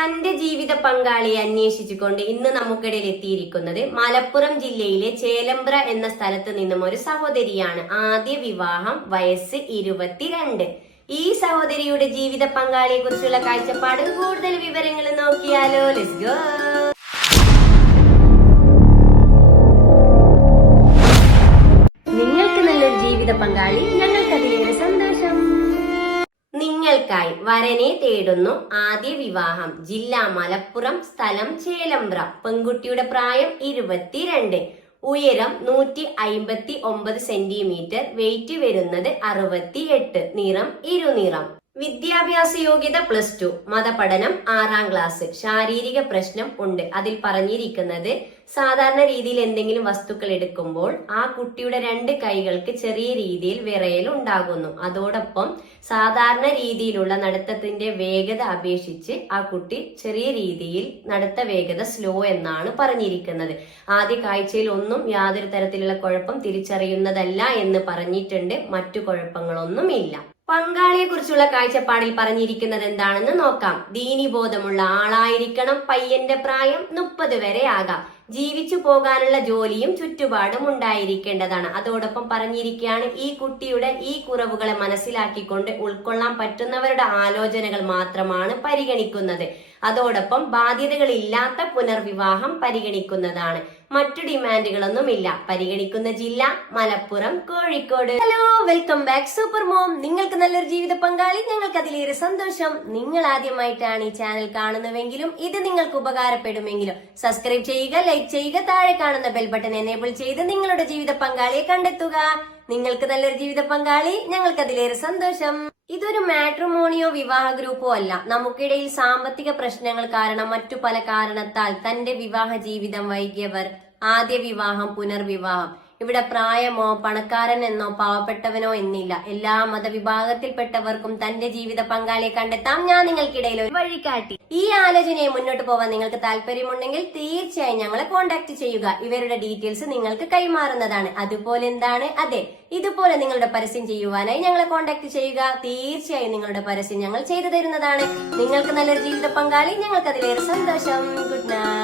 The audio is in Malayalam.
തന്റെ ജീവിത പങ്കാളിയെ അന്വേഷിച്ചുകൊണ്ട് ഇന്ന് നമുക്കിടയിൽ എത്തിയിരിക്കുന്നത് മലപ്പുറം ജില്ലയിലെ ചേലമ്പ്ര എന്ന സ്ഥലത്ത് നിന്നും ഒരു സഹോദരിയാണ്. ആദ്യ വിവാഹം, വയസ്സ് 22. ഈ സഹോദരിയുടെ ജീവിത പങ്കാളിയെ കുറിച്ചുള്ള കാഴ്ചപ്പാട് കൂടുതൽ വിവരങ്ങൾ നോക്കിയാലോ. Let's go. നിങ്ങൾക്ക് നല്ലൊരു ജീവിത പങ്കാളി, ഞങ്ങൾക്കതിലേറെ സന്തോഷം. നിങ്ങൾക്കായി വരനെ തേടുന്നു. ആദ്യ വിവാഹം, ജില്ല മലപ്പുറം, സ്ഥലം ചേലമ്പ്ര. പെൺകുട്ടിയുടെ പ്രായം 22, ഉയരം 159 സെന്റിമീറ്റർ, വെയിറ്റ് വരുന്നത് 68, നിറം ഇരുനിറം. വിദ്യാഭ്യാസ യോഗ്യത +2, മതപഠനം 6ാം ക്ലാസ്. ശാരീരിക പ്രശ്നം ഉണ്ട്. അതിൽ പറഞ്ഞിരിക്കുന്നത് സാധാരണ രീതിയിൽ എന്തെങ്കിലും വസ്തുക്കൾ എടുക്കുമ്പോൾ ആ കുട്ടിയുടെ 2 കൈകൾക്ക് ചെറിയ രീതിയിൽ വിറയൽ ഉണ്ടാകുന്നു. അതോടൊപ്പം സാധാരണ രീതിയിലുള്ള നടത്തത്തിന്റെ വേഗത അപേക്ഷിച്ച് ആ കുട്ടി ചെറിയ രീതിയിൽ നടത്ത വേഗത സ്ലോ എന്നാണ് പറഞ്ഞിരിക്കുന്നത്. ആദ്യ കാഴ്ചയിൽ ഒന്നും യാതൊരു തരത്തിലുള്ള കുഴപ്പം തിരിച്ചറിയുന്നതല്ല എന്ന് പറഞ്ഞിട്ടുണ്ട്. മറ്റു കുഴപ്പങ്ങളൊന്നുമില്ല. പങ്കാളിയെ കുറിച്ചുള്ള കാഴ്ചപ്പാടിൽ പറഞ്ഞിരിക്കുന്നത് എന്താണെന്ന് നോക്കാം. ദീനീബോധമുള്ള ആളായിരിക്കണം. പയ്യന്റെ പ്രായം 30 വരെ ആകാം. ജീവിച്ചു പോകാനുള്ള ജോലിയും ചുറ്റുപാടും ഉണ്ടായിരിക്കേണ്ടതാണ്. അതോടൊപ്പം പറഞ്ഞിരിക്കുകയാണ്, ഈ കുട്ടിയുടെ ഈ കുറവുകളെ മനസ്സിലാക്കിക്കൊണ്ട് ഉൾക്കൊള്ളാൻ പറ്റുന്നവരുടെ ആലോചനകൾ മാത്രമാണ് പരിഗണിക്കുന്നത്. അതോടൊപ്പം ബാധ്യതകളില്ലാത്ത പുനർവിവാഹം പരിഗണിക്കുന്നതാണ്. മറ്റു ഡിമാൻഡുകളൊന്നുമില്ല. പരിഗണിക്കുന്ന ജില്ല Malappuram, Kozhikode. Hello, welcome back super mom. നിങ്ങൾക്ക് നല്ലൊരു ജീവിത പങ്കാളി, ഞങ്ങൾക്ക് അതിലേറെ സന്തോഷം. നിങ്ങൾ ആദ്യമായിട്ടാണ് ഈ ചാനൽ കാണുന്നതെങ്കിലും ഇത് നിങ്ങൾക്ക് ഉപകാരപ്പെടുമെങ്കിലും സബ്സ്ക്രൈബ് ചെയ്യുക, ലൈക്ക് ചെയ്യുക, താഴെ കാണുന്ന ബെൽ ബട്ടൺ എനേബിൾ ചെയ്ത് നിങ്ങളുടെ ജീവിത പങ്കാളിയെ കണ്ടെത്തുക. നിങ്ങൾക്ക് നല്ലൊരു ജീവിത പങ്കാളി, ഞങ്ങൾക്ക് അതിലേറെ സന്തോഷം. ഇതൊരു മാട്രിമോണിയോ വിവാഹ ഗ്രൂപ്പോ അല്ല. നമുക്കിടയിൽ സാമ്പത്തിക പ്രശ്നങ്ങൾ കാരണം മറ്റു പല കാരണത്താൽ തന്റെ വിവാഹ ജീവിതം വൈകിയവർ, ആദ്യ വിവാഹം, പുനർവിവാഹം. ഇവിടെ പ്രായമോ പണക്കാരൻ എന്നോ പാവപ്പെട്ടവനോ എന്നില്ല. എല്ലാ മതവിഭാഗത്തിൽപ്പെട്ടവർക്കും തന്റെ ജീവിത പങ്കാളിയെ കണ്ടെത്താം. ഞാൻ നിങ്ങൾക്കിടയിൽ ഒരു വഴികാട്ടി. ഈ ആലോചനയെ മുന്നോട്ട് പോവാൻ നിങ്ങൾക്ക് താല്പര്യമുണ്ടെങ്കിൽ തീർച്ചയായും ഞങ്ങളെ കോൺടാക്ട് ചെയ്യുക. ഇവരുടെ ഡീറ്റെയിൽസ് നിങ്ങൾക്ക് കൈമാറുന്നതാണ്. അതുപോലെ എന്താണ്, അതെ, ഇതുപോലെ നിങ്ങളുടെ പരസ്യം ചെയ്യുവാനായി ഞങ്ങളെ കോൺടാക്ട് ചെയ്യുക. തീർച്ചയായും നിങ്ങളുടെ പരസ്യം ഞങ്ങൾ ചെയ്തു തരുന്നതാണ്. നിങ്ങൾക്ക് നല്ലൊരു ജീവിത പങ്കാളി, ഞങ്ങൾക്ക് അതിലേറെ സന്തോഷം. Good night.